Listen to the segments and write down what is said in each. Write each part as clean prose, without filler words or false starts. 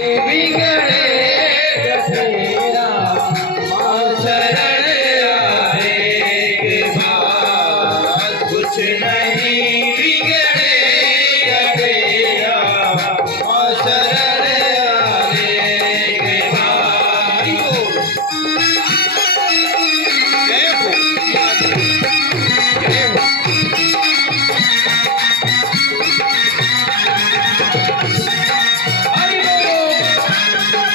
बिगड़े तेरा माँ शरण आए के बाद कुछ नहीं बिगड़े तेरा माँ शरण आए के बाद। जय हो जय हो। हरि बोलो।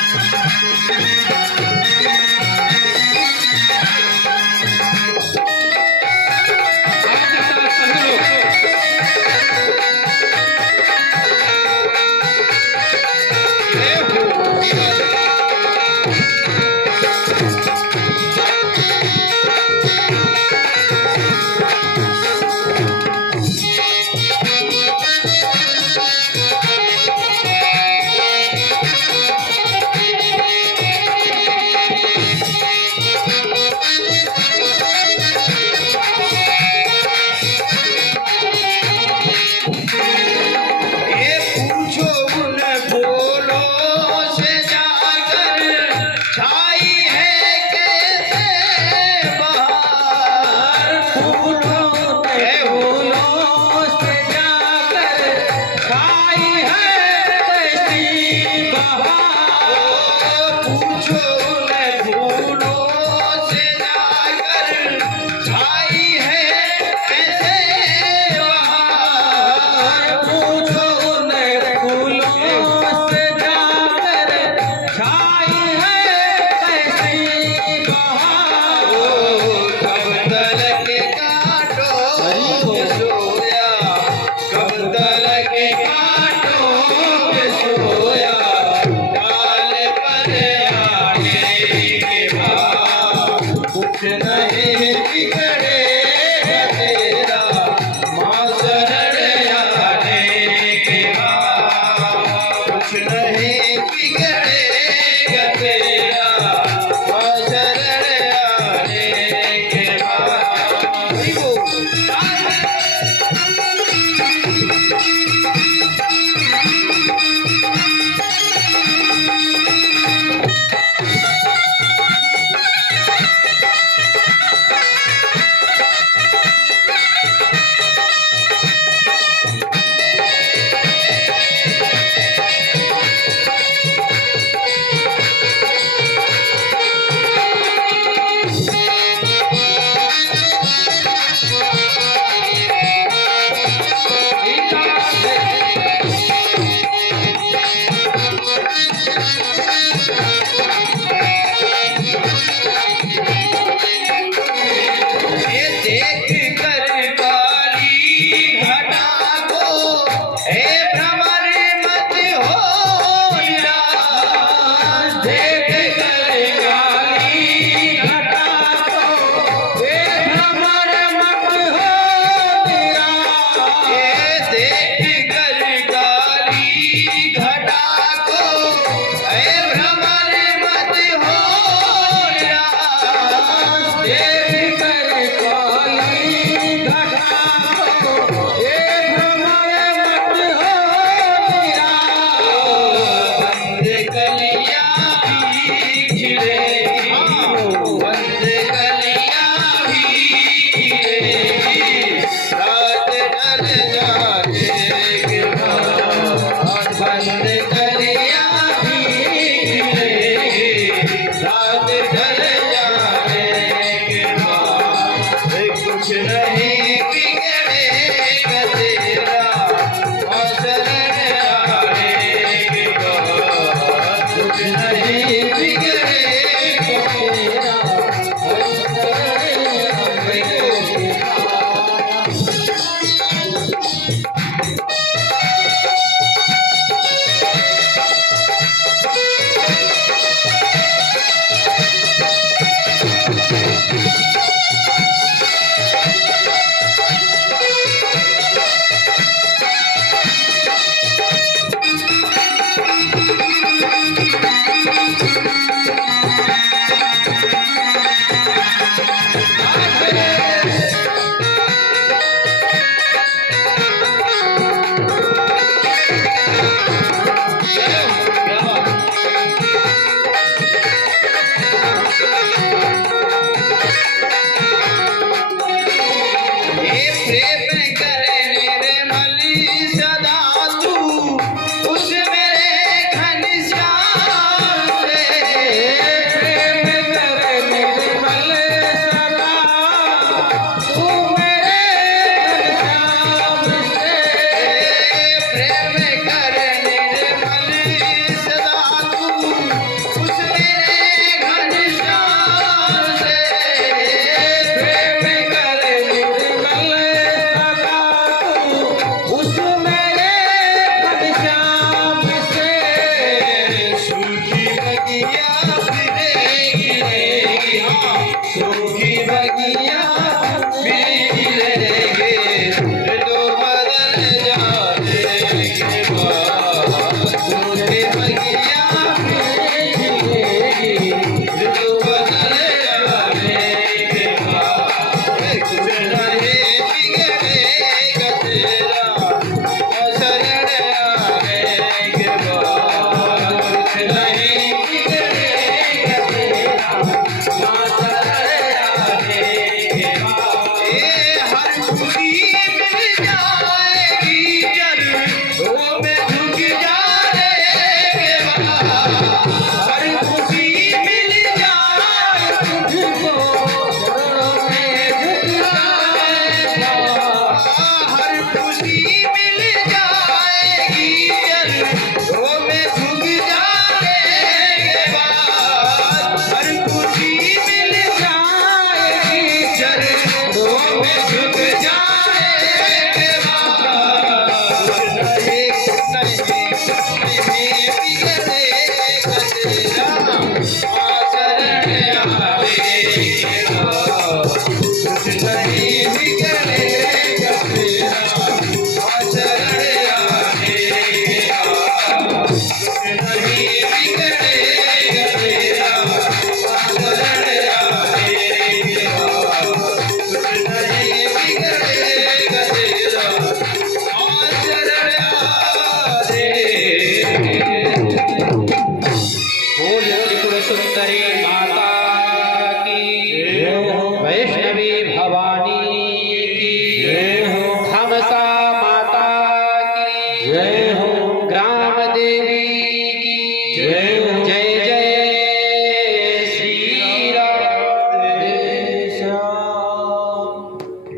जय हो। जय जय श्री राम।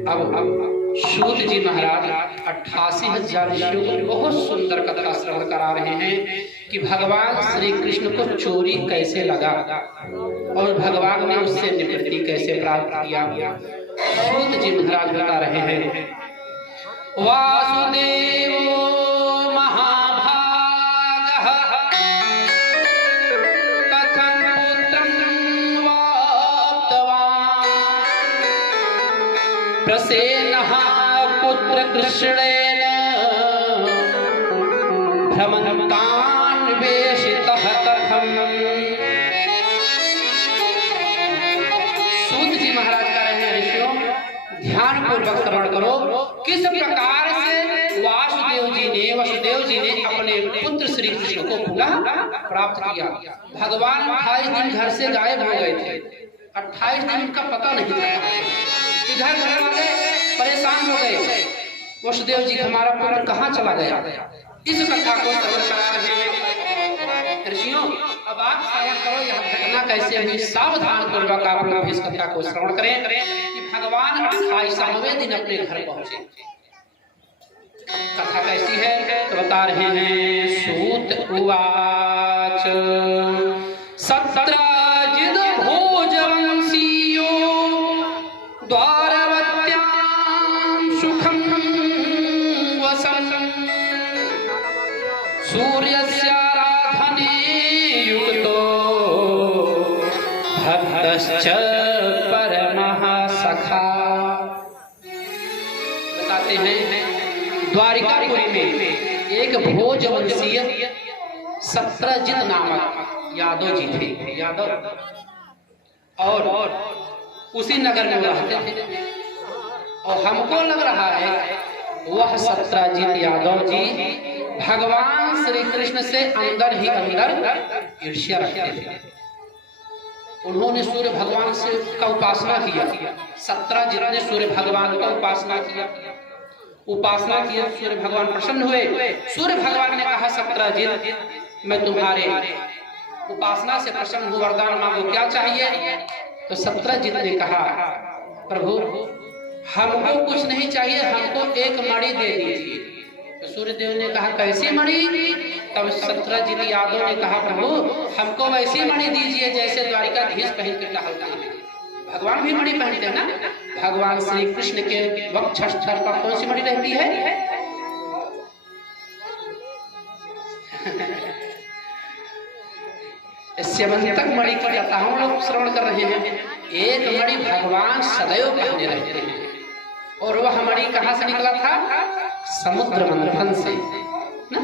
अब सूत जी महाराज 88,000 ऋषियों को बहुत सुंदर कथा श्रवण करा रहे हैं कि भगवान श्री कृष्ण को चोरी कैसे लगा और भगवान ने उससे निवृत्ति कैसे प्राप्त किया। सूत जी महाराज बता रहे हैं, वासुदेव महाभागः कथं पुत्रं वाप्तवान् प्रसेनः पुत्र कृष्णेन भ्रमन्तान्वेषितः कथम्। सूत जी महाराज कह रहे हैं, ऋषियों ध्यान पूर्वक श्रवण करो किस प्रकार से वसुदेव जी ने अपने पुत्र श्री कृष्ण को पुनः प्राप्त किया। भगवान 28 दिन घर से गायब हो गए थे, 28 दिन उनका पता नहीं था। इधर घर वाले परेशान हो गए, वसुदेव जी हमारा पुत्र कहाँ चला गया। इस कथा को श्रवण करा रहे हैं ऋषियों। अब आप श्रवण करो यह घटना कैसे हुई, सावधान पूर्वक आप लोग इस कथा को श्रवण करें कि भगवान 28वें दिन अपने घर पहुंचे। कथा कैसी है तो बता रहे हैं, सूत उवाच सत्रजिद भोजवंशीयो द्वारवत्यां सुखं वसन् सूर्यस्याराधने युक्तो भक्तश्च परमः सखा। बताते हैं द्वारिकापुरी में एक भोजवंशीय सत्रजित नामक यादव जी थे, यादव, और उसी नगर में रहते थे। और हमको लग रहा है वह सत्रजित यादव जी भगवान श्री कृष्ण से अंदर ही अंदर ईर्ष्या रखते थे। उन्होंने सूर्य भगवान से का उपासना किया। सत्रजित ने सूर्य भगवान का उपासना किया, सूर्य भगवान प्रसन्न हुए। सूर्य भगवान ने कहा, सत्रजित मैं तुम्हारे उपासना से प्रसन्न हूँ, वरदान मांगो, क्या चाहिए। तो सत्रजित ने कहा, प्रभु हमको कुछ नहीं चाहिए, हमको एक मणि दे दीजिए। तो सूर्यदेव ने कहा, कैसी मणि। तब सत्रजित यादव ने कहा, प्रभु हमको वैसी मणि दीजिए जैसे द्वारिकाधीश पहन के टहलता है। भगवान भी मणि पहनते हैं ना। भगवान श्री कृष्ण के वक्षस्थल पर कौन सी मणि रहती है। स्यवंतक मणि की कथा हम लोग श्रवण कर रहे हैं। एक मणि भगवान सदैव पहने रहते हैं, और वह मणि कहाँ से निकला था, समुद्र मंथन से ना?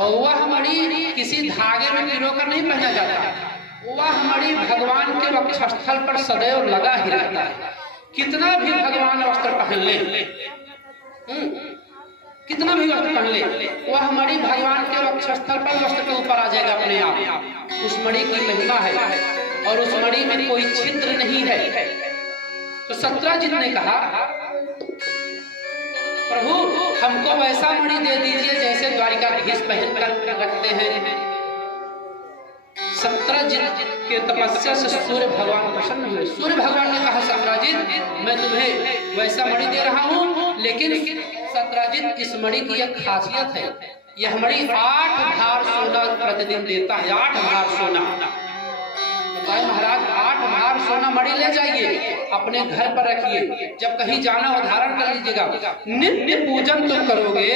और वह मणि किसी धागे में पिरोकर नहीं पहना जाता, वह मणि भगवान के वक्षस्थल पर सदैव लगा ही रहता है। कितना भी भगवान वस्त्र पहन ले, कितना भी वस्त्र पहन ले, वह मणि भगवान के वक्षस्थल पर वस्त्र के ऊपर आ जाएगा अपने आप। उस मणि की महिमा है और उस मणि में कोई छिद्र नहीं है। तो सत्रजित ने कहा, प्रभु हमको वैसा मणि दे दीजिए जैसे द्वारिकाधीश पहन कर रखते हैं। सत्रजित के तपस्या से सूर्य भगवान प्रसन्न हुए। सूर्य भगवान ने कहा, सत्रजित मैं तुम्हें वैसा मणि दे रहा हूँ, लेकिन सत्रजित इस मणि की एक खासियत है, यह मणि 8 भार सोना प्रतिदिन देता है। 8 भार सोना। बताए महाराज, 8 भार सोना मणि ले जाइए, अपने घर पर रखिए, जब कहीं जाना हो धारण कर लीजिएगा। नित्य पूजन तुम करोगे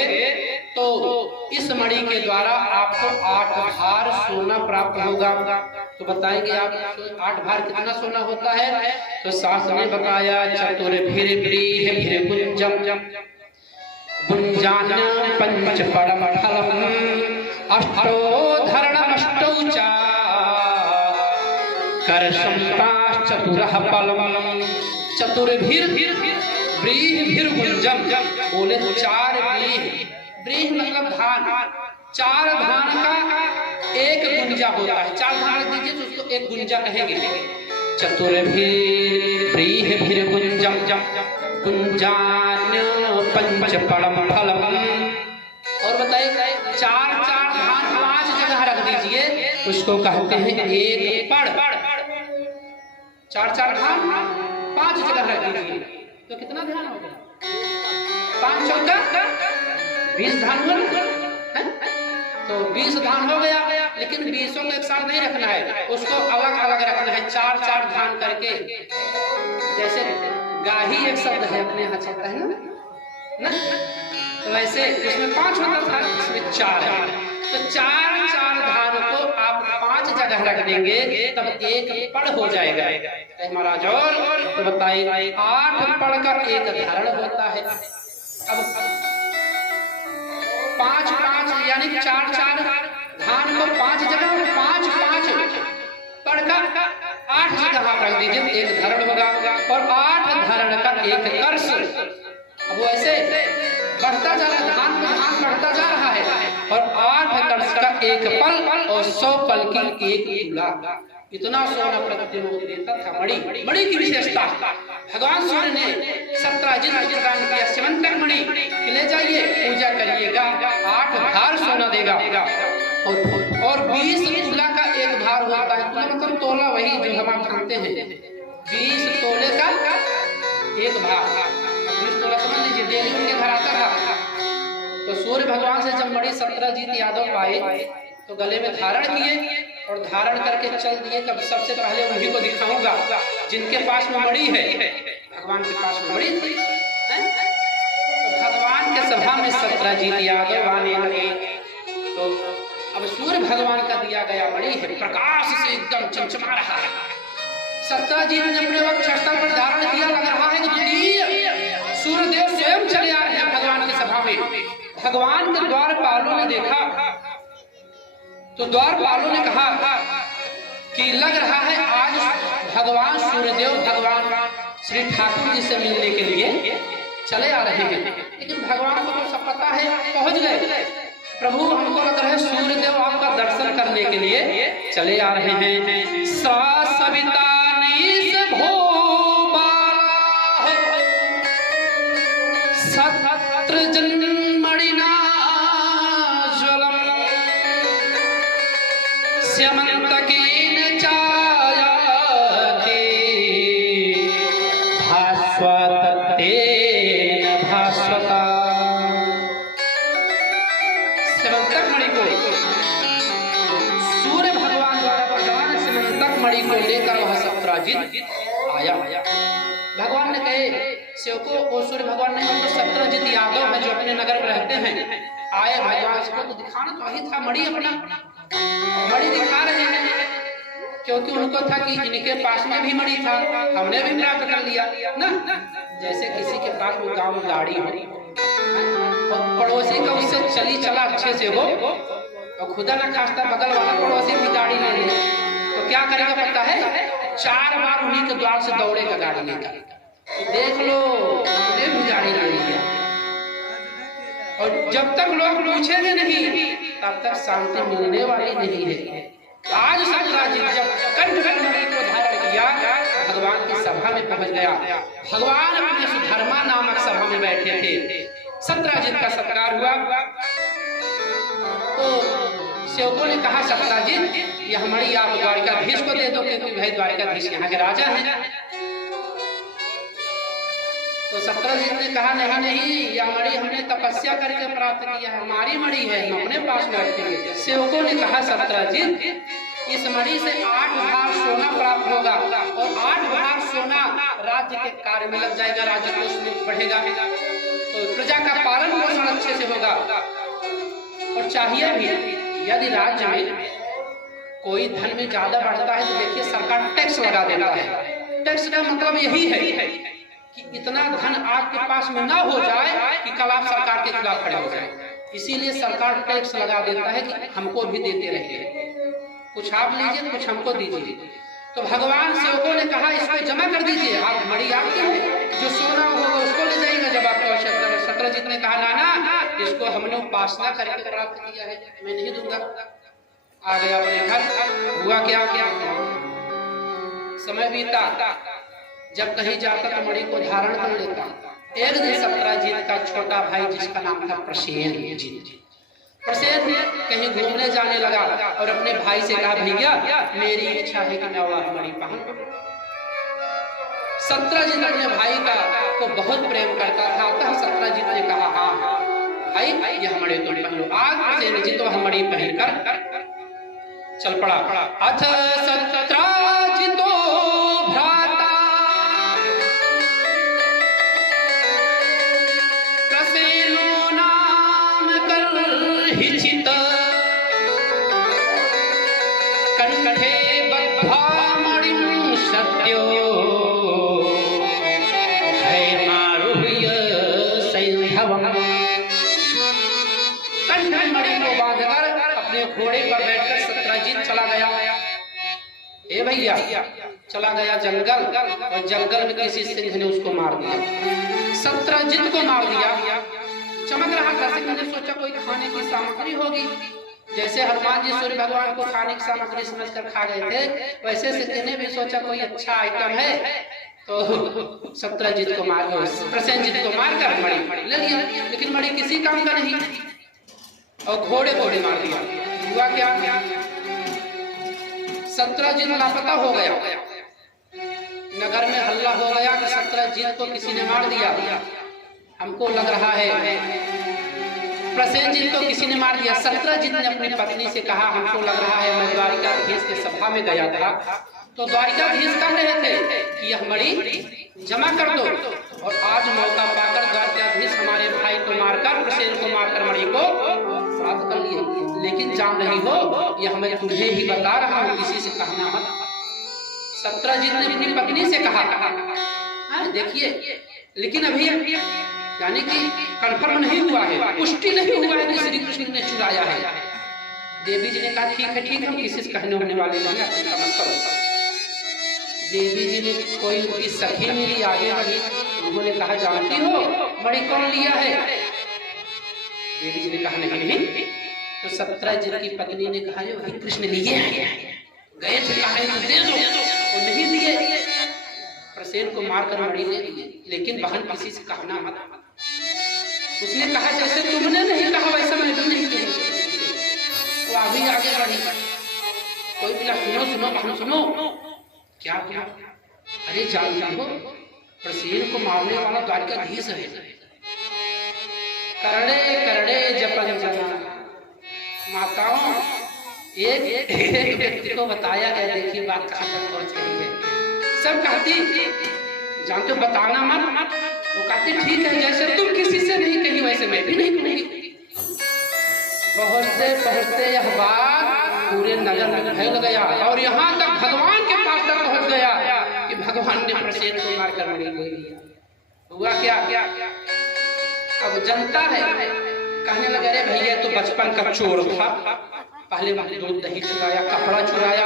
तो इस मणि के द्वारा आपको 8 भार सोना प्राप्त होगा। तो बताएंगे आप 8 भार कितना सोना होता है। तो शास्त्र ने बताया, चतुर्भिर व्रीहिभिर गुंजम गुंजान्यं पंच परम फलम अष्टो धरणमष्टौ च करशंताश्चतुरः फलम चतुर्भिर व्रीहिभिर गुंजम। बोले 4 व्रीहि, व्रीहि मतलब धान, 4 धान का एक गुंजा होता है। 4 धान दीजिए तो उसको एक गुंजा कहेंगे। चतुर्भिः प्रीहिभिर्कुञ्जं कुञ्जान्य पंचपरम फलम। और बताइए, चार चार धान 5 जगह रख दीजिए, उसको कहते हैं एक पड़। चार चार धान 5 जगह रख दीजिए तो कितना धान होगा? 5 चौका 20 धान हुआ ना? तो 20 धान हो गया, लेकिन 20 को एक साथ नहीं रखना है, उसको अलग अलग रखना है, चार चार धान करके। जैसे गाही एक शब्द है अपने यहाँ चलता है ना, तो वैसे इसमें 5 होता था, इसमें 4 है। तो चार चार धान को आप 5 जगह रख देंगे तब एक पड़ हो जाएगा महाराज। और तो बताइए 8 पड़ का एक धारण होता है। अब 5 5 यानी 4 4 धान को 5 जगह, 5 5 पड़ का 8 जगह आप रख दीजिए, एक धारण होगा। और 8 धारण का एक कर्ष। अब वो ऐसे बढ़ता जा रहा है, धान में धान बढ़ता जा रहा है, और 8 कर्ष का एक पल और 100 पल की एक तुला, इतना सोना प्रतिदिन देता था। मणि की विशेषता, भगवान सूर्य ने 17 जिन प्रदान किया, स्यमंतक मणि, ले जाइए पूजा करिएगा, 8 भार सोना देगा। और 20 तुला का एक भार होता है, तुला मतलब तोला, वही जो हम आप जानते हैं, 20 तोले का एक भार। 20 तोला समझ लीजिए, डेली उनके घर आता था। तो सूर्य भगवान से जब मणि सत्रजीत यादव पाए तो गले में धारण किए और धारण करके चल दिए। कब सबसे पहले उन्हीं को दिखाऊंगा जिनके पास में मणि है, भगवान के पास में मणि थी। तो भगवान के सभा में सत्रजीत यादव आने, तो अब सूर्य भगवान का दिया गया मणि है, प्रकाश से एकदम चमचमा रहा है। सत्रजीत ने अपने वक्त छस्तर पर धारण किया, लग रहा है कि सूर्यदेव स्वयं चले आ रहे हैं भगवान की सभा में। भगवान के द्वारपालों ने देखा तो द्वारपालों ने कहा कि लग रहा है आज भगवान सूर्यदेव भगवान श्री ठाकुर जी से मिलने के लिए चले आ रहे हैं। लेकिन भगवान को तो सब पता है, पहुंच गए। प्रभु हमको लग रहा है सूर्यदेव आपका दर्शन करने के लिए चले आ रहे हैं। सविता जन्मणिना ज्वलम स्यमन्तकेन चायाति भास्वतेन भास्वता। स्यमन्तक मणि को सूर्य भगवान द्वारा प्रदान स्यमन्तक मणि को लेकर वह सत्रजीत आया। भगवान ने कहे सेवको, वो सूर्य भगवान नहीं, तो सत्रजीत यादव है जो अपने नगर में रहते हैं, आए भगवान को तो दिखाना तो वही था, मणि अपना मणि दिखा रहे हैं, क्योंकि उनको था कि इनके पास में भी मणि था, हमने भी प्राप्त कर लिया ना। जैसे किसी के पास में गांव में गाड़ी हो और पड़ोसी का उससे चली चला अच्छे से हो, और खुदा न खास्ता बगल वाला पड़ोसी भी गाड़ी ले ले, तो क्या करेगा पता है? 4 बार उन्हीं के द्वार से दौड़ेगा गाड़ी लेकर। देख लो, उन्हें भी गाड़ी ले लिया। और जब तक लोग पूछेंगे नहीं तब तक शांति मिलने वाली नहीं है। आज सत्रजीत जब कंठ मणि को धारण किया, भगवान की सभा में पहुंच गया। भगवान अपने सुधर्मा नामक सभा में बैठे थे। सत्रजीत का सत्कार हुआ तो सेवकों ने कहा, सत्रजीत यह मणि आप द्वारिकाधीश को दे दो, क्योंकि भाई द्वारिकाधीश यहाँ के राजा हैं। तो सत्रजीत ने कहा, नहीं, यह मणि हमने तपस्या करके प्राप्त किया है, हमारी मणि है, हम अपने पास में रखेंगे। सेवकों ने कहा, सत्रजीत इस मणि से 8 भार सोना प्राप्त होगा, और 8 भार सोना राज्य के कार्य में लग जाएगा, राज्य को उसमें बढ़ेगा, तो प्रजा का पालन पोषण अच्छे से होगा। और चाहिए भी, यदि राज्य में कोई धन में ज्यादा बढ़ता है तो देखिए सरकार टैक्स लगा देता है। टैक्स का मतलब यही है कि इतना धन आपके पास में ना हो जाए कि कल आप सरकार के खिलाफ खड़े हो जाए। इसीलिए सरकार टैक्स लगा देता है कि हमको भी देते रहिए, कुछ आप लीजिए कुछ हमको दीजिए। तो भगवान सेवकों ने कहा, इसको जमा कर दीजिए, आप मणि आपकी है, जो सोना होगा उसको ले जाइएगा जब आपको आवश्यकता है। सत्रजीत ने कहा, ना, इसको हमने उपासना करके प्राप्त किया है, मैं नहीं दूंगा। आ गया अपने घर। हुआ क्या? समय बीता, जब कहीं जाता तो मणि को धारण कर लेता। एक दिन सत्राजित का छोटा भाई जिसका नाम था प्रसेनजीत, प्रसेन कहीं घूमने जाने लगा और अपने भाई से कहा, भैया मेरी इच्छा है कि मैं वह मणि पहन। सत्राजित अपने भाई को बहुत प्रेम करता था, अतः सत्राजित ने कहा, हाँ भाई यह मणि तुम पहन लो। आज प्रसेनजीत वह मणि पहनकर चल पड़ा। अथ सत्राजितो भ्राता प्रसेनो नाम कर्हिचित कंठे बद्ध्वा मणिं सत्यो हैमारुह्य सैंधवम्। कंठ मणि को बांधकर अपने घोड़े पर बैठकर सत्राजित चला गया। ए भैया चला गया जंगल, और जंगल में किसी सिंह ने उसको मार दिया, सत्राजित को मार दिया। चमक रहा था, सिंह ने सोचा कोई खाने की सामग्री होगी। जैसे हनुमान जी सूर्य भगवान को खाने की सामग्री समझकर खा गए थे, वैसे सिंह ने भी सोचा कोई अच्छा आइटम है, तो सत्राजित को मार, प्रसेनजीत को मारकर मणि ले लिया। लेकिन मणि किसी काम का नहीं, और घोड़े मार दिया। हुआ क्या, सत्राजित लापता हो गया। नगर में हल्ला हो गया कि सत्राजित को किसी ने मार दिया। हमको लग रहा है प्रसेनजीत को किसी ने मार दिया। सत्राजित ने अपनी पत्नी से कहा, हमको लग रहा है, मैं द्वारिकाधीश के सभा में गया था, तो द्वारिकाधीश कह रहे थे कि यह मणि जमा कर दो, और आज मौका पाकर द्वारिकाधीश हमारे भाई को मारकर, प्रसेन को मारकर मणि को प्राप्त कर लिए। लेकिन जान रही हो, यह मैं तुम्हें ही बता रहा हूँ, किसी से कहना मत। सत्राजित ने अपनी पत्नी से कहा, देखिए, लेकिन अभी यानी कि कंफर्म नहीं हुआ है, पुष्टि नहीं हुआ है कि श्री कृष्ण ने चुराया है। देवी जी ने कहा, ठीक है, हम किसी से कहने होने वाले नहीं, आप चिंता मत करो। देवी जी ने कोई उनकी सखी मिली, आगे बढ़ी, उन्होंने कहा, जानती हो मणि कौन लिया है? देवी जी ने कहा, नहीं। तो सत्राजित की पत्नी ने कहा, वही कृष्ण लिए हैं, गए थे, कहा दे दो, वो नहीं दिए। प्रसेन को मारकर मणि ले लिए, लेकिन बहन किसी से कहना मत। उसने कहा, जैसे तुमने नहीं कहा वैसा मैं भी नहीं कहूँगी। वो अभी आगे बढ़ी, कोई बोला, सुनो बहन सुनो, क्या? अरे जानती हो, प्रसेन को मारने वाला द्वारिकाधीश है। करड़े जपन जना माताओं, एक व्यक्ति को बताया गया, देखिए बात कहाँ तक पहुँच गई है। सब कहती, जानते हो, बताना मत। वो कहती, ठीक है, जैसे तुम किसी से नहीं कही वैसे मैं भी नहीं कहूँगी। पहुँचते यह बात पूरे नगर में फैल गया, और यहाँ तक भगवान के पास तक पहुँच गया कि भगवान ने प्रसेन को मारकर मणि ले लिया। हुआ क्या? अब जनता है, कहने लगे, अरे भैया तो बचपन का चोर था, पहले दूध दही चुराया, कपड़ा चुराया,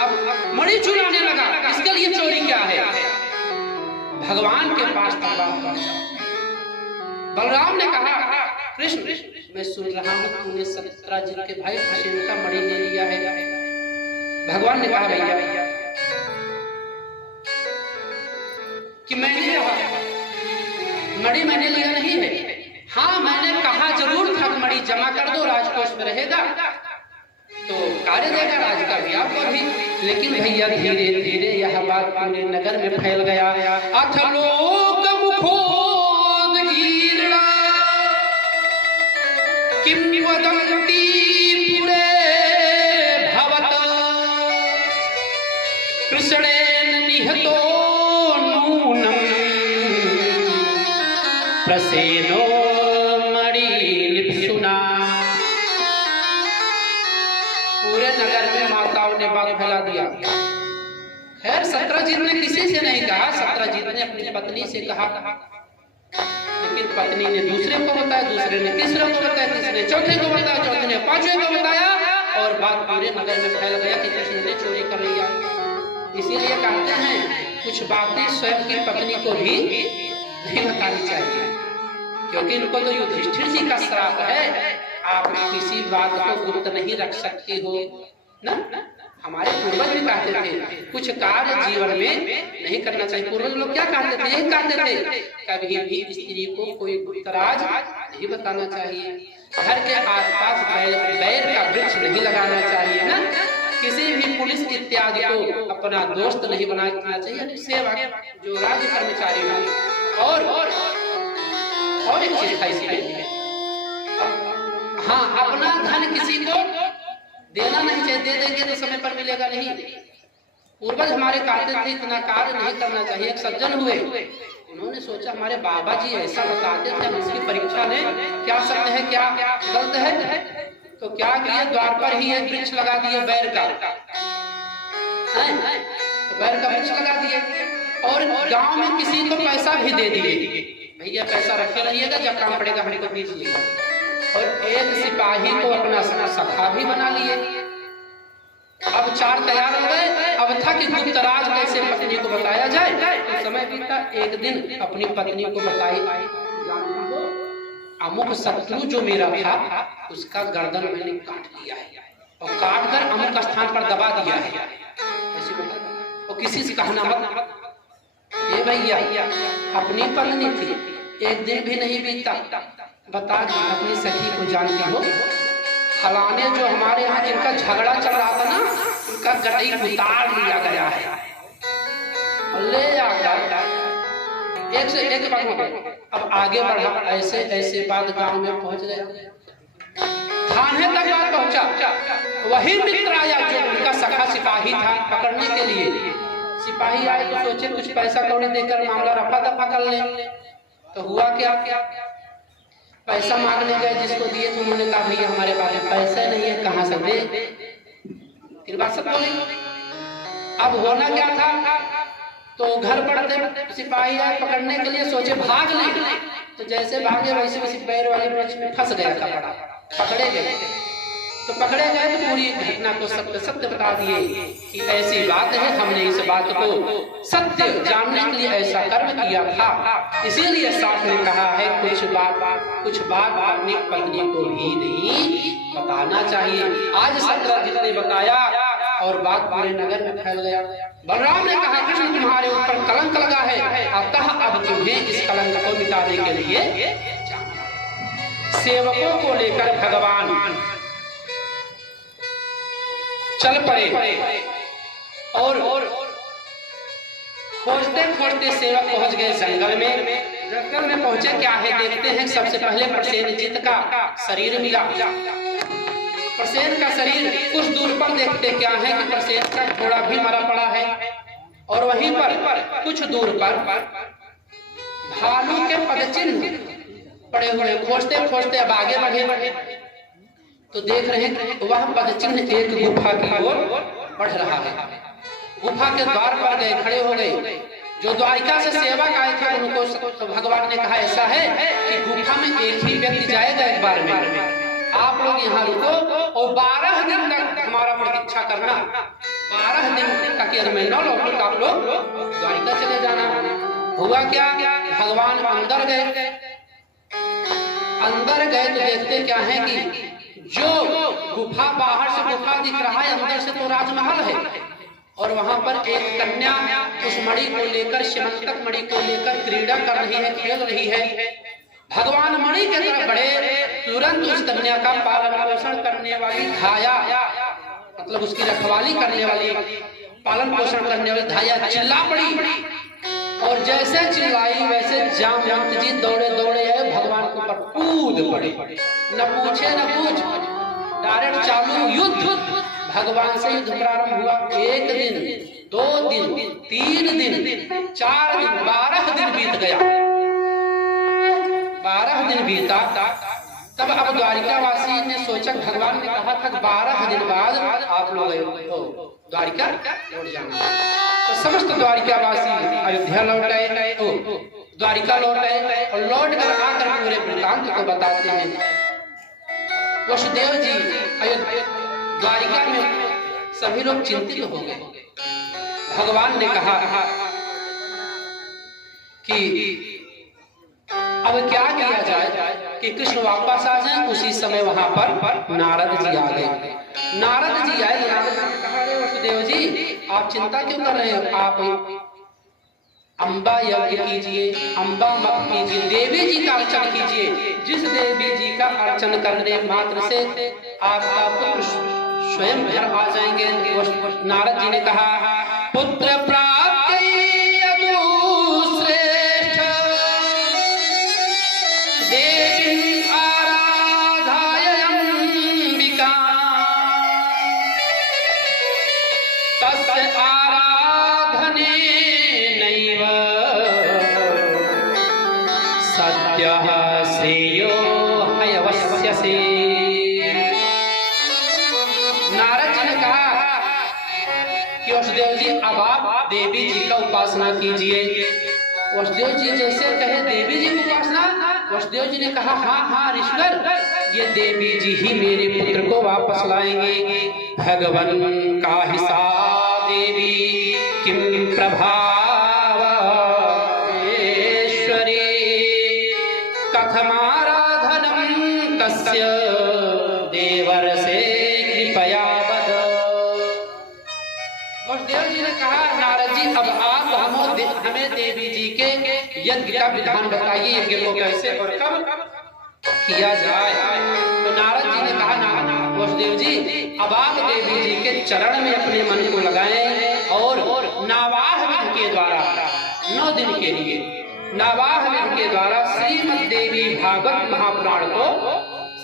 अब मणि चुराने लगा, इसके लिए चोरी क्या है? भगवान के पास तक बात पहुंचा। बलराम ने कहा, कृष्ण मैं सुन रहा हूँ तूने सत्राजित के भाई प्रसेन का मणि ले लिया है। भगवान ने कहा, भैया कि मैंने मणि मैंने लिया नहीं है। हाँ, मैंने कहा जरूर था मणि जमा कर दो, राजकोष में रहेगा तो कार्य देगा, राज का भी आपको भी। लेकिन भैया धीरे धीरे यह बात पूरे नगर में फैल गया। अथ लोक मुखोदगीर्णा किं वदन्ति पुरे भवत कृष्णेन निहतो नूनं प्रसेनो मणिलिप्सुना। पूरे नगर में माताओं ने बात फैला दिया। खैर सत्राजित ने किसी से नहीं कहा, सत्राजित ने अपनी पत्नी से कहा, लेकिन पत्नी ने दूसरे को बताया, दूसरे ने तीसरे को बताया, तीसरे ने चौथे को बताया, चौथे ने पांचवें को बताया, और बात पूरे नगर में फैल गया कि कृष्ण ने चोरी कर लिया। इसीलिए कहते हैं कुछ बातें स्वयं की पत्नी को भी नहीं बतानी चाहिए, क्योंकि इनको तो युधिष्ठिर जी का श्राप है, आप किसी बात को गुप्त नहीं रख सकते हो ना। हमारे पूर्वज भी कहते थे कुछ कार्य जीवन में नहीं करना चाहिए। पूर्वज लोग क्या कहते थे? यही कहते थे कभी भी स्त्री को कोई गुप्त राज नहीं बताना चाहिए, घर के आसपास बैर का वृक्ष नहीं लगाना चाहिए ना, किसी भी पुलिस इत्यादि को अपना दोस्त नहीं बनाना चाहिए। सेवक जो राज्य कर्मचारी हो और एक चीज था इसमें, हाँ, अपना धन किसी को देना नहीं चाहिए, दे देंगे तो समय पर मिलेगा नहीं। पूर्वज हमारे कहते थे इतना कार्य नहीं करना चाहिए। एक सज्जन हुए, उन्होंने सोचा हमारे बाबा जी ऐसा बताते थे, हम इसकी परीक्षा लें क्या सत्य है क्या गलत है। तो क्या किए, द्वार पर ही एक वृक्ष लगा दिए बैर का, तो बैर का वृक्ष लगा दिए और गांव में किसी को पैसा भी दे दिए, भैया पैसा रखे रहिएगा, जब काम पड़ेगा हमको दीजिएगा। और एक सिपाही को अपना सखा भी बना लिए। अब चार तैयार हो गए। अब था कि गुप्त राज कैसे पत्नी को बताया जाए। तो समय बीता, एक दिन अपनी पत्नी को बताई, अमुक शत्रु जो मेरा था उसका गर्दन मैंने काट लिया है और काट कर अमुक स्थान पर दबा दिया है, ऐसे बता। और किसी से कहना मत। ये भैया अपनी पत्नी थी, एक दिन भी नहीं बीता, बता अपनी सखी को जानती हो, फलाने जो हमारे यहाँ जिनका झगड़ा चल रहा था ना, उनका गटई उतार लिया गया है और ले आकर एक से एक बात हो गई। अब आगे बढ़ा, ऐसे ऐसे बात गांव में पहुंच गए, थाने तक बात पहुंचा। वही मित्र आया जो उनका सखा सिपाही था पकड़ने के लिए। सिपाही आए तो सोचे कुछ पैसा कौड़ी देकर मामला रफा दफा कर ले। तो हुआ क्या, पैसा मांगने गए, जिसको दिए तो उन्होंने कहा भैया हमारे पास पैसे नहीं है, कहाँ से दे। फिर बात सब बोली। अब होना क्या था, तो घर पड़ते सिपाही आए पकड़ने के लिए, सोचे भाग ले। तो जैसे भागे वैसे वैसे पैर वाले वृक्ष में फंस गया कपड़ा, पकड़े गए। तो पकड़े गए तो पूरी घटना को सत्य बता दिए कि ऐसी बात है, हमने इस बात को सत्य जानने के लिए ऐसा कर्म किया था। इसीलिए शास्त्र ने कहा है कुछ बात अपनी पत्नी को भी नहीं बताना चाहिए। आज सत्रजीत ने बताया और बात पूरे नगर में फैल गया। बलराम ने कहा कृष्ण तुम्हारे ऊपर कलंक लगा है, अतः अब तुम्हें इस कलंक को मिटाने के लिए सेवकों को लेकर भगवान चल पड़े और खोजते खोजते सेवक पहुंच गए जंगल में। जंगल में पहुंचे, क्या है देखते हैं। सबसे पहले प्रसेनजीत का शरीर मिला। प्रसेन का शरीर कुछ दूर पर देखते क्या है कि प्रसेन का घोड़ा भी मरा पड़ा है और वहीं पर कुछ दूर पर भालू के पदचिन्ह पड़े हुए। खोजते खोजते अब आगे बढ़े तो देख रहे हैं वह पदचिन्ह एक गुफा की ओर बढ़ रहा है। गुफा के द्वार पर गए, खड़े हो गए। जो द्वारिका से सेवक आए थे उनको तो भगवान ने कहा ऐसा है कि गुफा में एक ही व्यक्ति जाएगा एक बार में, आप लोग यहाँ रुको और 12 दिन तक हमारा प्रतीक्षा करना। 12 दिन तक अगर मैं न लौटूं तो आप लोग द्वारिका चले जाना। हुआ क्या, भगवान अंदर गए तो देखते क्या है कि जो गुफा, बाहर से गुफा दिख रहा है, अंदर से तो राजमहल है और वहां पर एक कन्या उस मणि को लेकर, श्यमंतक मणि को लेकर क्रीड़ा कर रही है, खेल रही है। भगवान मणि के तरफ बढ़े, तुरंत उस कन्या का पालन पोषण करने वाली धाया, मतलब उसकी रखवाली करने वाली, पालन पोषण करने वाली धाया चिल्ला पड़ी और जैसे चिल्लाई वैसे जामवंत जी दौड़े दौड़े आए, भगवान के ऊपर कूद पड़े। न पूछे न कुछ, डायरेक्ट चालू युद्ध। भगवान से युद्ध प्रारंभ हुआ। 1 दिन 2 दिन 3 दिन 4 दिन 12 दिन बीत गया। 12 दिन बीता, तब अब द्वारिकावासी ने सोचा, भगवान ने कहा था 12 दिन बाद आप लोग द्वारिका लौट जाना। तो समस्त द्वारिकावासी अयोध्या लौट आए, द्वारिका लौट आए और लौट कर आकर पूरे वृत्तांत को बताते हैं। वसुदेव जी द्वारिका में सभी लोग चिंतित हो गए। भगवान ने कहा कि अब क्या किया जाए कि कृष्ण वापस आ जाए। उसी समय वहां पर नारद जी आ गए। नारद जी आए, नारद जी ने कहा, अरे वसुदेव जी आप चिंता क्यों कर रहे हैं, आप अम्बा यज्ञ कीजिए, अम्बा मत कीजिए, देवी जी का अर्चन कीजिए। जिस देवी जी का अर्चन करने मात्र से आपका पुत्र स्वयं घर आ जाएंगे। नारद जी ने कहा, पुत्र प्राप्त श्रेष्ठ देवी आराधाय अंबिका तस्य आराधने नैव सद्यः श्रेयो हयवस्यसे। नारद जी ने कहा कि वसुदेव जी अब आप देवी जी का उपासना कीजिए। वसुदेव जी जैसे कहे देवी जी की उपासना, वसुदेव जी ने कहा, हाँ हाँ ऋषिवर, ये देवी जी ही मेरे पुत्र को वापस लाएंगे। भगवन का हिसा देवी किम प्रभाव ईश्वरी कथमाराधनम तस्य देवर से कृपया बद। वसुदेव जी ने कहा, नारद जी अब आप हमें देवी जी के यज्ञ का विधान बताइए, यज्ञ को कैसे और कब किया जाए। तो नारद जी ने कहा, वसुदेव जी अब आप देवी जी के चरण में अपने मन को लगाएं और नावाह विधि के द्वारा 9 दिन के लिए नावाह विधि के द्वारा श्रीमद् देवी भागवत महापुराण को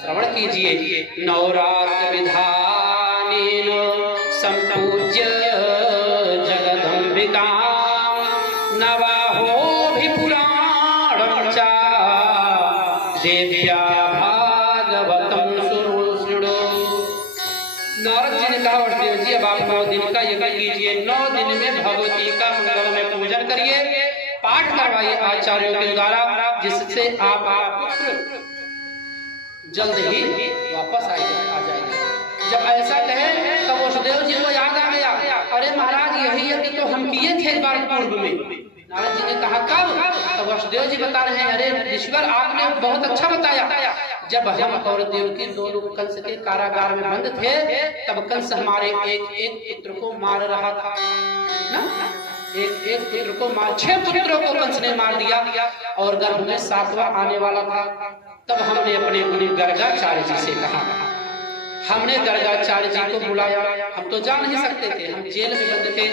श्रवण कीजिए। नवरात्र विधानेन संपूज्य जगदम्बिका नवाहोऽभिपुराणं च देव्या भागवतं शृणु। नारद जी ने कहा, वसुदेव जी अब आप 9 दिन का यज्ञ कीजिए। 9 दिन में भगवती का मंगलमय पूजन करिए, पाठ करवाइए आचार्यों के द्वारा, जिससे आप पुत्र जल्द ही वापस आ जाएंगे। जब ऐसा कहे तब वसुदेव जी को याद आ गया, अरे महाराज यही यज्ञ तो हम किए थे एक बार पूर्व में। नारद जी ने कहा, कब? तब वसुदेव जी बता रहे हैं, अरे ईश्वर आपने बहुत अच्छा बताया। जब हम और देवकी दोनों कंस के कारागार में बंद थे, तब कंस हमारे एक पुत्र को मार रहा था ना, एक पुत्र को मार, 6 पुत्रों को कंस ने मार दिया और गर्भ में 7वां आने वाला था। तब हमने अपने गुरु गर्गाचार्य जी से कहा, हमने गर्गाचार्य जी को बुलाया। हम तो जा नहीं सकते थे, हम जेल में बंद थे।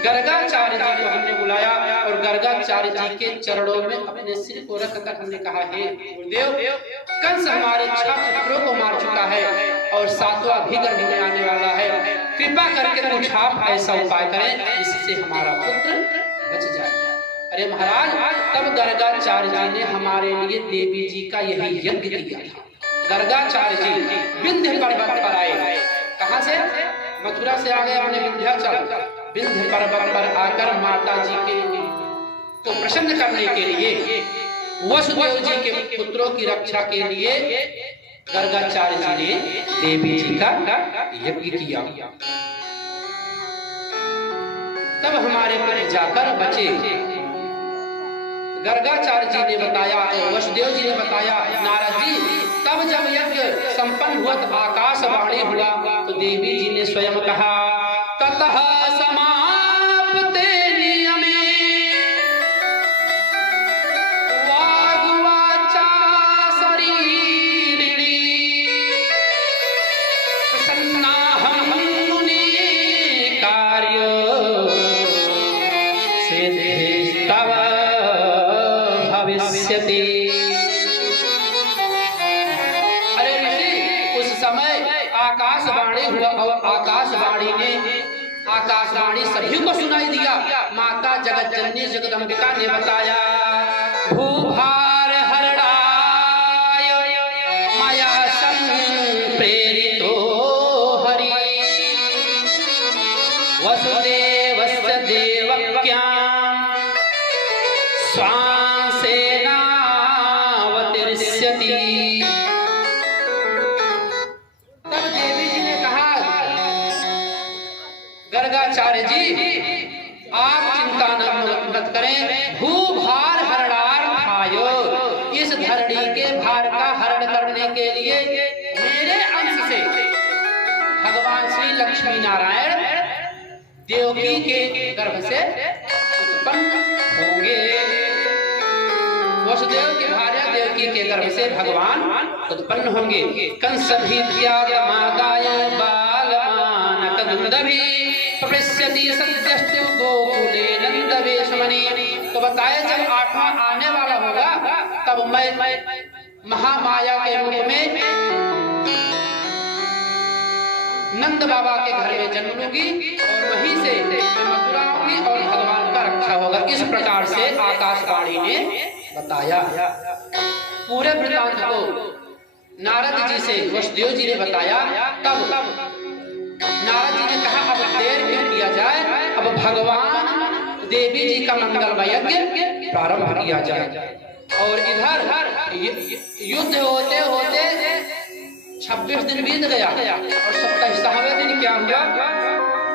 गर्गाचार्य जी को हमने बुलाया और गर्गाचार्य जी के चरणों में अपने सिर को रखकर हमने कहा, हे गुरुदेव, कंस हमारे 6 पुत्रों को मार चुका है और 7वां भी गर्भ में आने वाला है। कृपा करके कुछ आप ऐसा उपाय करें जिससे हमारा पुत्र बच जाए। अरे महाराज, तब गर्गाचार्य जी ने हमारे लिए देवी जी का यही यज्ञ किया था। गर्गाचार्य जी विंध्य पर्वत पर आए। कहां से? मथुरा से आ गए अपने विंध्याचल। विंध्य पर्वत पर आकर माता जी को प्रसन्न करने के लिए, वसुदेव जी के पुत्रों की रक्षा के लिए गर्गाचार्य जी ने देवी जी का यज्ञ किया। तब हमारे पर जाकर बचे। गर्गाचार्य जी ने बताया, वसुदेव जी ने बताया, नारद जी तब जब यज्ञ संपन्न हुआ तब आकाशवाणी हुआ तो देवी जी ने स्वयं कहा, ततः समाप्ते नियमे वाग्वाचा शरीरिणी प्रसन्नाहं मुने कार्य सिद्धिस्तव भविष्यति। अरे ऋषि, उस समय आकाशवाणी हुआ और आकाशवाणी सभी को सुनाई दिया। माता जगत जननी जगदम्बिका ने बताया, भूभार हरणाय माया संप्रेरितो हरि वसुदेवस्य देवक्यां स्वांसेनावतिष्यति। तब देवी जी ने कहा, गर्गाचार्य जी आप चिंता मत करें, भूभार हरणार्थाय, ये मेरे अंश से भगवान श्री लक्ष्मी नारायण देवकी के गर्भ से उत्पन्न होंगे। वसुदेव की भार्या देवकी के गर्भ से भगवान उत्पन्न होंगे। कंस भीत्यादमादाय बालमानकदुन्दभी प्रपश्यति सद्यस्तु गोकुले नंदवेशमणि। तो बताया जब 8वां आने वाला होगा तब मैं महामाया के रूप में नंद बाबा के घर में जन्म लूंगी और वहीं से मैं मथुरा आऊंगी और भगवान का रक्षा होगा। इस प्रकार से आकाशवाणी ने बताया। पूरे वृत्तांत को नारद जी से वसुदेव जी ने बताया। तब नारद जी ने कहा अब देर क्यों किया जाए, अब भगवान देवी जी का मंगलमय यज्ञ प्रारंभ किया जाए। और इधर युद्ध होते होते 26 दिन बीत गया और 27वें दिन क्या हुआ,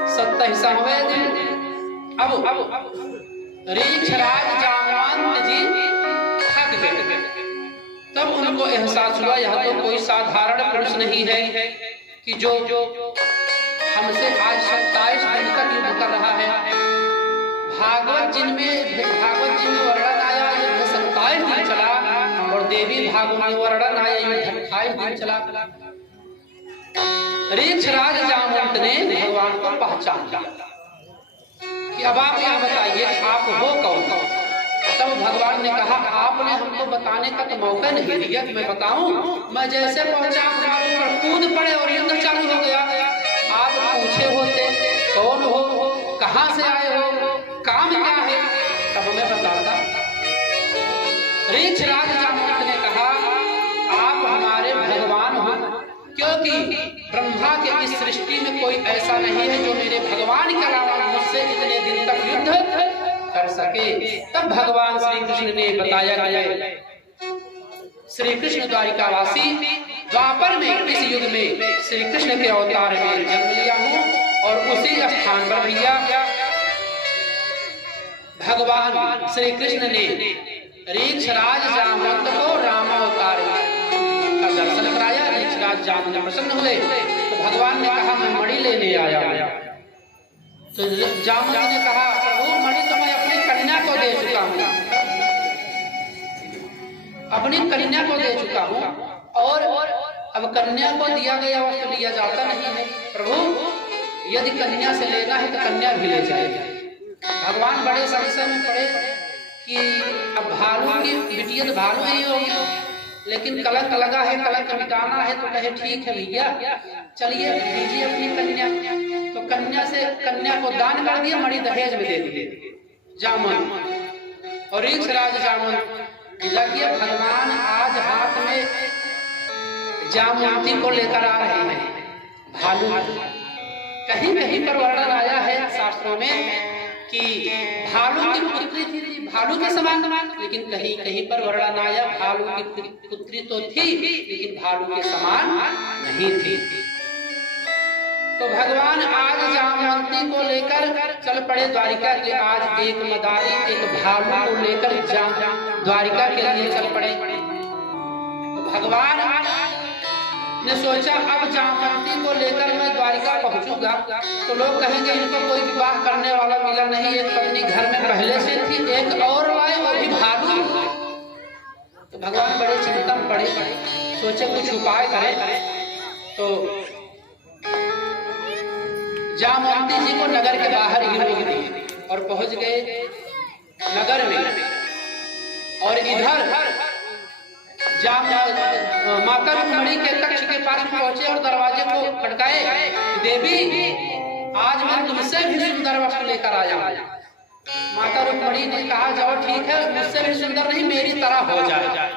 27वें दिन अब रीछराज जामवंत जी थक गए। तब उनको एहसास हुआ यह तो कोई साधारण पुरुष नहीं है कि जो हमसे आज 27 दिन तक युद्ध कर रहा है। भागवत जिनमें वर्णन आया युद्ध 27 दिन चला और देवी भागवत में वर्णन आया युद्ध 28 दिन चला। रीछराज जामवंत ने भगवान को पहचान लिया कि अब आप यह बताइए कि आप हो कौन। तब भगवान ने कहा आपने हमको बताने का तो मौका नहीं दिया कि मैं बताऊं। मैं जैसे पहुंचा हमारे ऊपर कूद पड़े और युद्ध चालू हो गया। आप पूछे होते कौन हो, कहां से आए हो, काम क्या है, तब मैं बताता। रीछराज जामवंत ने कहा आप हमारे भगवान हो, क्योंकि ब्रह्मा के इस सृष्टि में कोई ऐसा नहीं है जो मेरे भगवान के अलावा मुझसे इतने दिन तक युद्ध कर सके। तब भगवान श्री कृष्ण ने बताया गया श्री कृष्ण द्वारिकावासी द्वापर में इस युग में श्री कृष्ण के अवतार में जन्म लिया हूँ और उसी स्थान पर भैया भगवान श्री कृष्ण ने रीछराज जामवंत को रामावतार का दर्शन कराया। रीछराज जामवंत प्रसन्न हुए तो भगवान ने कहा मैं मणि लेने आया। तो जामवंत ने कहा प्रभु मणि तो मैं अपनी कन्या को दे चुका हूँ, अपनी कन्या को दे चुका हूँ और अब कन्या को दिया गया वस्तु लिया जाता नहीं है। प्रभु यदि कन्या से लेना है तो कन्या भी ले जाएगा। भगवान बड़े संशय में पड़े कि अब भालू की बिटिया तो भालू ही होगी, लेकिन कलंक लगा है, कलंक मिटाना है। तो कहे ठीक है भैया चलिए दीजिए अपनी कन्या। तो कन्या को दान कर दिया, मणि दहेज में दे दिए जामवंत। और रीछराज जामवंत लगिए भगवान आज हाथ में जामवंती को लेकर आ रहे हैं भालू। कहीं कहीं पर वर्णन आया है शास्त्रों में कि भालू की पुत्री थी, भालू के समान, लेकिन कहीं कहीं पर वर्णन आया भालू की पुत्री तो थी लेकिन भालू के समान नहीं थी। तो भगवान आज जामवंती को लेकर चल पड़े द्वारिका के। आज एक मदारी एक भालू को लेकर द्वारिका के लिए चल पड़े। तो भगवान ने सोचा अब जामवंती को लेकर मैं द्वारिका पहुंचूंगा तो लोग कहेंगे इनको कोई विवाह करने वाला मिला नहीं, एक पत्नी घर में पहले से थी, एक और लाए वो भी भालू। तो भगवान बड़े चिंता में पड़े, सोचे कुछ उपाय करें। तो जामवंती जी को नगर के बाहर ही रोक दिए और पहुंच गए नगर में। और इधर माता रुक्मिणी के कक्ष के पास पहुंचे और दरवाजे को खटकाए। देवी आज मैं तुमसे भी सुंदर वस्त्र लेकर आया। माता रुक्मिणी ने कहा जाओ ठीक है, मुझसे भी सुंदर नहीं मेरी तरह हो जाए।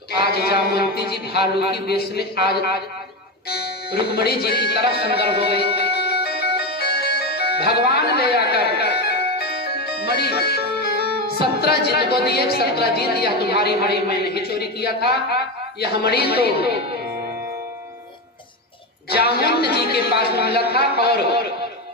तो आज जामवंती जी भालू की वेश में आज रुक्मिणी जी की तरह सुंदर हो गई। भगवान ले आकर मणि 17 जीत को दिए। 17 जीत यह तुम्हारी मणि मैं नहीं चोरी किया था, यह मणि तो जामवंत जी के पास मिला था और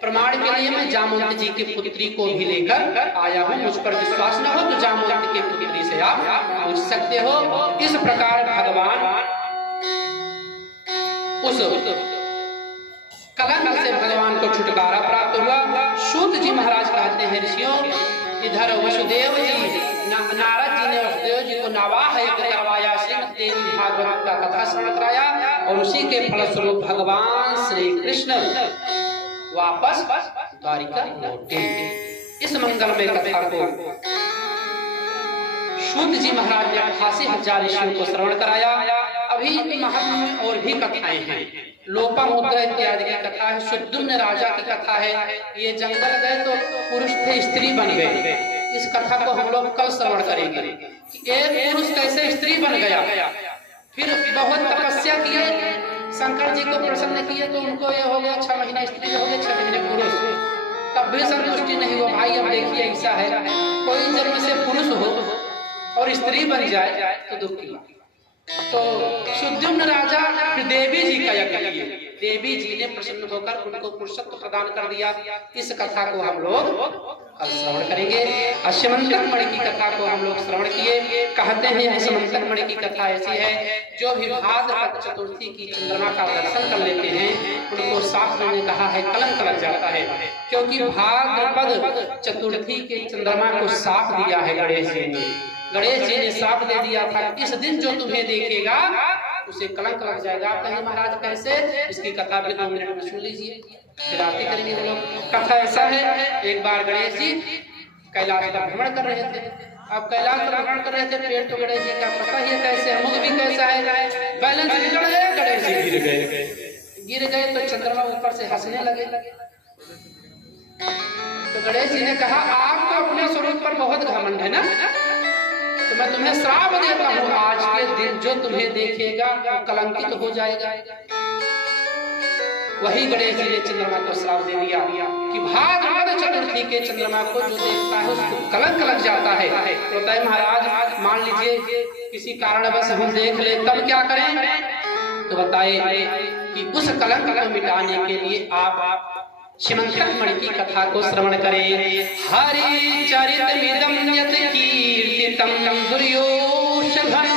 प्रमाण के लिए मैं जामवंत जी की पुत्री को भी लेकर आया हूँ। मुझ पर विश्वास न हो तो जामवंत की पुत्री से आप पूछ सकते हो। इस प्रकार भगवान उस कलंक से भगवान को छुटकारा प्राप्त हुआ। सूत जी महाराज कहते हैं, ऋषियों, इधर वसुदेव जी नारद जी ने वसुदेव जी को नवाह यज्ञ करवाया, श्रीमद् देवी भागवत का कथा श्रवण कराया, और उसी के फलस्वरूप भगवान श्री कृष्ण वापस द्वारिका लौटे। इस मंगलमय कथा को सूत जी महाराज ने 88,000 ऋषियों को श्रवण कराया। अभी महात्मा में और भी कथाएं हैं, लोपामुद्रा इत्यादि की कथा है, सुद्युम्न राजा की कथा है। ये जंगल गए तो पुरुष थे, स्त्री बन गए। इस कथा को हम लोग कल श्रवण करेंगे। एक पुरुष कैसे स्त्री बन गया, फिर बहुत तपस्या किए, शंकर जी को प्रसन्न किए, तो उनको ये हो गया 6 महीने स्त्री हो गए, 6 महीने पुरुष, तब भी संतुष्टि नहीं हुआ। भाई अब देखिए ऐसा है, कोई जन्म से पुरुष हो और स्त्री बन जाए तो दुख की बात। तो सुद्युम्न राजा देवी जी का यज्ञ किए, देवी जी ने प्रसन्न होकर उनको पुरुषत्व प्रदान कर दिया। इस कथा को हम लोग कल श्रवण करेंगे। अस्यमंतक मणि की कथा को हम लोग श्रवण किए। कहते हैं अस्यमंतक मणि की कथा ऐसी है, जो भी भाद्रपद चतुर्थी की चंद्रमा का दर्शन कर लेते हैं उनको शास्त्र ने कहा है कलंक लग जाता है, क्योंकि भाद्रपद चतुर्थी के चंद्रमा को साफ दिया है गणेश जी ने। गणेश जी ने साफ दे दिया था, इस दिन जो तुम्हें देखेगा उसे कलंक लग जाएगा। कहीं महाराज कैसे, इसकी कथा भी 2 मिनट में सुन लीजिए, फिर आरती करेंगे हम लोग। कथा ऐसा है, एक बार गणेश जी कैलाश का भ्रमण कर रहे थे। अब कैलाश का भ्रमण कर रहे थे, पेड़ तो गणेश जी का पता ही है कैसे है, मुख भी कैसा है, बैलेंस बिगड़ गया, गणेश जी गिर गए तो चंद्रमा ऊपर से हंसने लगे। तो गणेश जी ने कहा, आपको अपने स्वरूप पर बहुत घमंड है ना, तो मैं तुम्हें श्राप देता हूँ, आज के दिन जो तुम्हें देखेगा वो कलंकित हो जाएगा। वही गणेश जी ने चंद्रमा को श्राप दे दिया कि भाद्रपद चतुर्थी के चंद्रमा को जो देखता है उसको कलंक लग जाता है। तो तय महाराज मान लीजिए किसी कारणवश हम देख ले, तब क्या करें? तो बताए कि उस कलंक को मिटाने के लिए आप स्यमंतक मणि की कथा को श्रवण करें। हरि चरितमिदं यत् कीर्तितं दुर्योषधं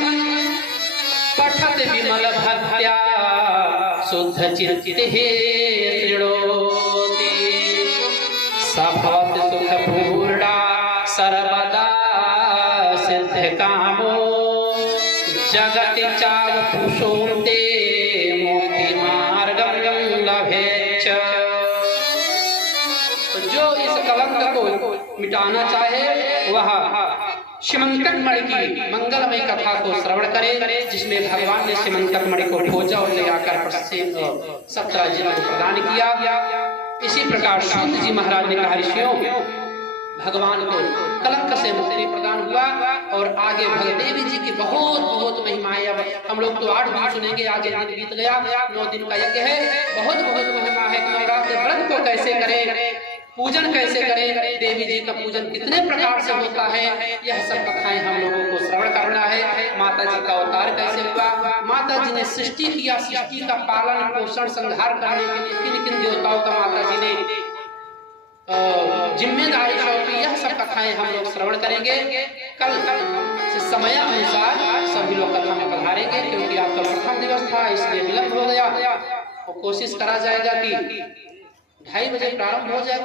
पठत विमल भक्त्या शुद्ध चित्तिः शृणोति स भवति सुखपूर्णा सर्वदा सिद्धकामो जगति चावपुषोऽन्ते मुक्तिमार्गं लभेच्च। जो इस कलंक को मिटाना चाहे वह स्यमंतक मणि की मंगलमय कथा को श्रवण करे, जिसमें भगवान ने स्यमंतक मणि को खोजा और ले आकर 17 जिलों को प्रदान किया। इसी प्रकार सूत जी महाराज ने कहा, ऋषियों, भगवान को कलंक से मुक्ति प्रदान हुआ। और आगे भगदेवी जी की बहुत महिमाएं, अब हम लोग तो 8 दिन सुनेंगे, आज एक दिन बीत गया, 9 दिन का यज्ञ है, बहुत महिमा है। नवरात्र व्रत को कैसे करें, पूजन कैसे करें, देवी जी का पूजन कितने प्रकार से होता है, यह सब कथाएं हम लोगों को श्रवण करना है। माता जी का अवतार कैसे हुआ, माता जी ने सृष्टि किया, सृष्टि का पालन पोषण संहार करने के लिए किन किन देवताओं का माता जी ने जिम्मेदारी सौंपी, यह सब कथाएं हम लोग श्रवण करेंगे। कल से समय अनुसार सभी लोग कथा में पधारेंगे, क्योंकि आज तो प्रथम दिवस था इसलिए विलंब हो गया। और कोशिश करा जाएगा कि 2:30 बजे प्रारंभ हो जाए,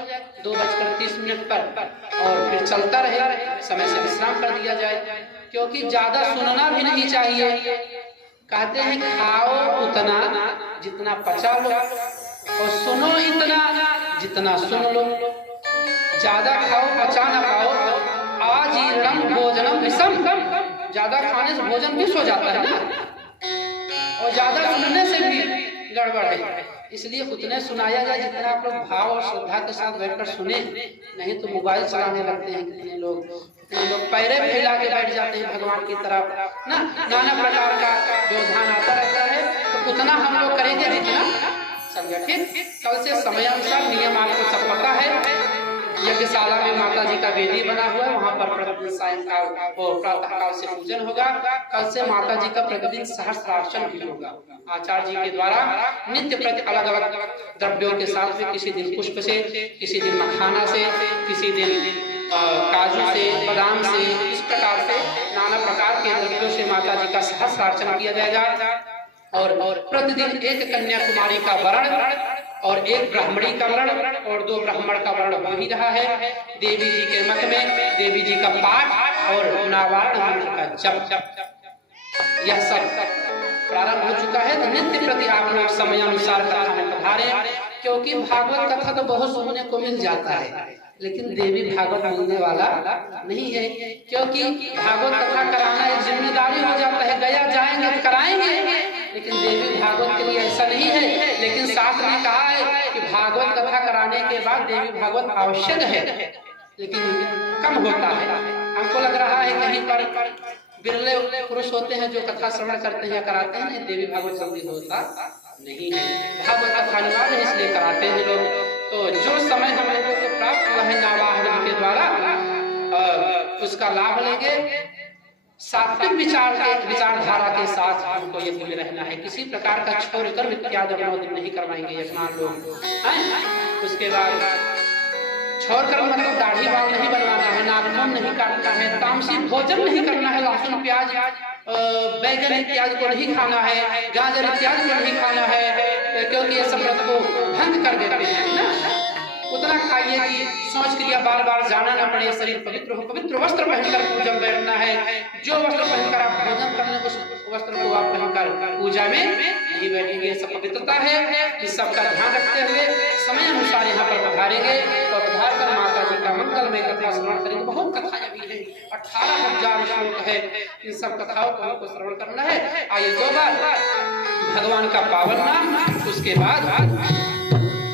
2:30 पर, और फिर चलता रहे, समय से विश्राम कर दिया जाए, क्योंकि ज्यादा सुनना भी नहीं चाहिए। कहते हैं खाओ उतना जितना पचा लो, और सुनो इतना जितना सुन लो। ज्यादा खाओ पचा ना पाओ, आजीर्णम भोजनम विषम, ज्यादा खाने से भोजन विष हो जाता है ना, और ज्यादा सुनने से भी गड़बड़ है। इसलिए उतने सुनाया जाए जितना आप लोग भाव और श्रद्धा के साथ बैठकर सुने, नहीं तो मोबाइल चलाने लगते हैं कितने लोग पैरे फैला के बैठ जाते हैं भगवान की तरफ ना, नाना प्रकार का व्यवधान आता रहता है। तो उतना हम लोग करेंगे जितना संगठित। कल से समय अनुसार नियम आपको सब पता है। यज्ञशाला में माता जी का वेदी बना हुआ है, वहाँ पर प्रतिदिन सायंकाल और प्रातः काल से पूजन होगा। कल से माता जी का प्रतिदिन सहस्त्रार्चन भी होगा आचार्य जी के द्वारा, नित्य प्रति अलग अलग द्रव्यों के साथ में, किसी दिन पुष्प से, किसी दिन मखाना से, किसी दिन काजू से, बादाम से, इस प्रकार से नाना प्रकार के द्रव्यों से माता जी का सहस्त्रार्चन किया जाएगा। और प्रतिदिन एक कन्याकुमारी का वर्ण और एक ब्राह्मणी का वर्ण और 2 ब्राह्मण का वर्ण हो ही रहा है। देवी जी के मत में देवी जी का पाठ और नावारण मंत्र का जप यह सब प्रारंभ हो चुका है। तो नित्य प्रति आप लोग समय अनुसार कथा में पधारे, क्योंकि भागवत कथा तो बहुत सुनने को मिल जाता है, लेकिन देवी भागवत मिलने वाला नहीं है। क्योंकि भागवत कथा कराना एक जिम्मेदारी हो जाता है, गया जाएंगे तो कराएंगे, लेकिन देवी भागवत के लिए ऐसा नहीं है। लेकिन शास्त्र ने कहा है कि भागवत कथा कराने के बाद देवी भागवत आवश्यक है, लेकिन कम होता है। हमको लग रहा है कहीं पर बिरले पुरुष होते हैं जो कथा श्रवण करते हैं या कराते हैं, देवी भागवत जल्दी होता नहीं है। भागवत कथा अनिवार्य इसलिए कराते हैं लोग। तो जो समय हम लोगों को प्राप्त हुआ है नावाहरण के द्वारा उसका लाभ लेंगे। सात्विक विचारधारा के साथ हमको यज्ञ में रहना है। किसी प्रकार का छोड़कर इत्यादि नहीं करवाएंगे यजमान लोग। उसके बाद छोड़कर मतलब दाढ़ी बाल नहीं बनवाना है, नाखून नहीं काटना है, तामसिक भोजन नहीं करना है, लहसुन प्याज बैगन इत्यादि को नहीं खाना है, गाजर इत्यादि को नहीं खाना है, क्योंकि ये सब व्रत को भंग कर देते हैं ना। उतना खाइए कि सोच क्रिया बार बार जाना न पड़े, शरीर पवित्र हो। पवित्र वस्त्र पहनकर पूजा में बैठना है। जो वस्त्र पहनकर आप भोजन करने उस वस्त्र को आप पहनकर पूजा में नहीं बैठेंगे। सब पवित्रता है। इस सब का ध्यान रखते हुए समय अनुसार यहाँ पर पधारेंगे और पधार कर माता जी का मंगल में कथा श्रवण करेंगे। बहुत कथाएं भी है, 18,000 श्लोक है। इन सब कथाओं को हमको श्रवण करना है। आइए 2 बार भगवान का पावन नाम, उसके बाद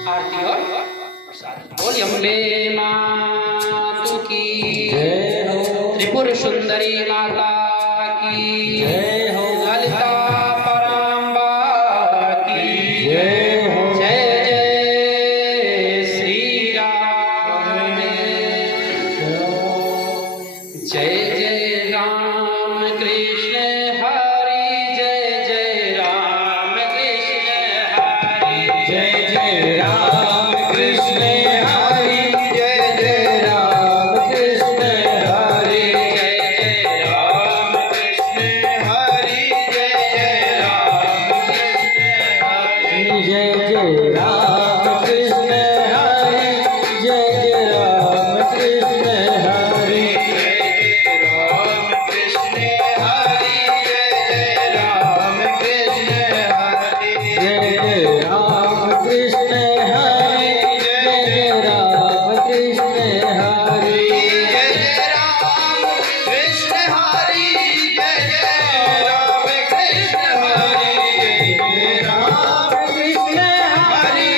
आरती और बोल अम्बे मातु की जय हो, त्रिपुर सुंदरी माता की जय हो, ललिता परांबा की जय हो। जय जय श्री राम, जय जय राम कृष्ण हरि, जय जय राम कृष्ण हरि, जय जय राम कृष्ण हरि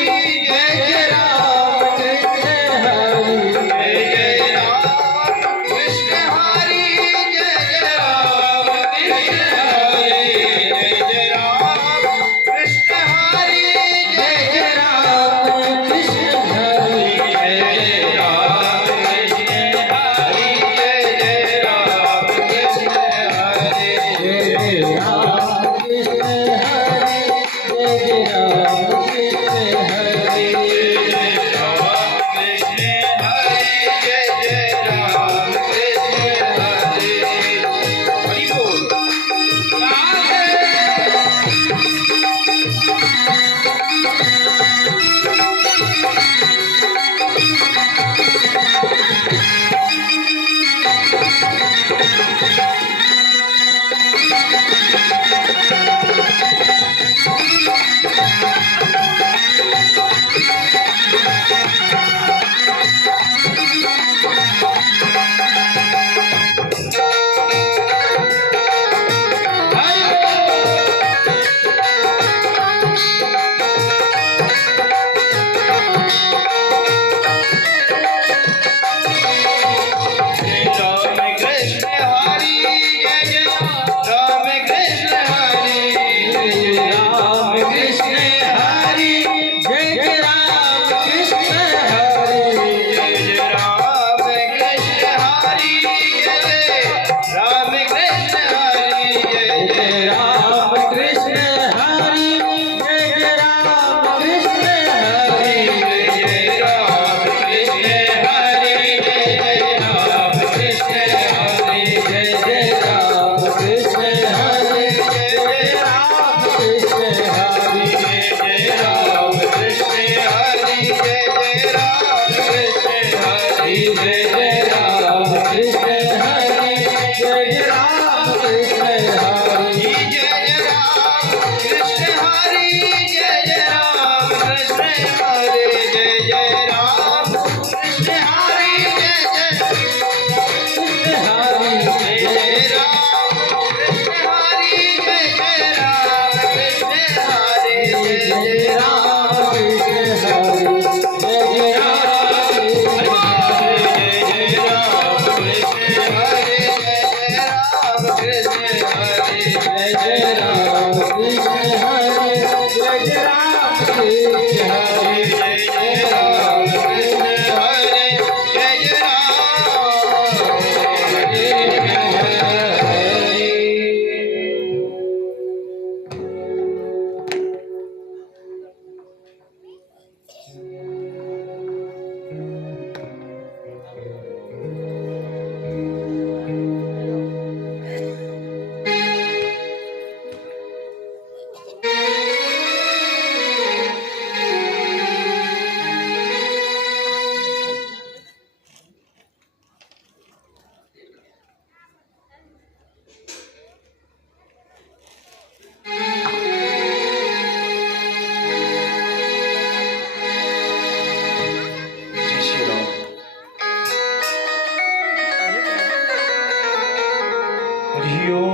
जियो।